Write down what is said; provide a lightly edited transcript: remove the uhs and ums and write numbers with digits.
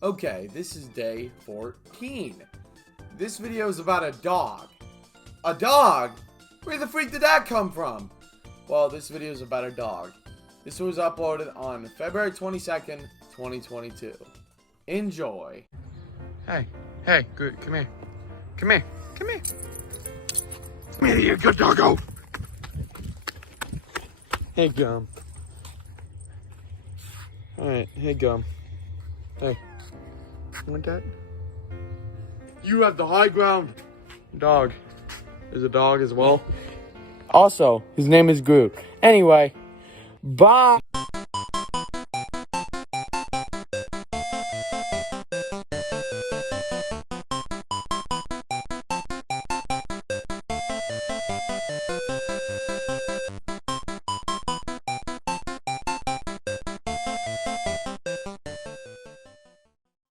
Okay, this is day 14. This video is about a dog. A dog? Where the freak did that come from? Well, this video is about a dog. This was uploaded on February 22nd, 2022. Enjoy. Hey, good, come here. Come here. Come here, you good doggo. Hey, Gum. Alright, hey, Gum. Hey. Want that? You have the high ground. Dog. There's a dog as well. Also, his name is Groot. Anyway, bye.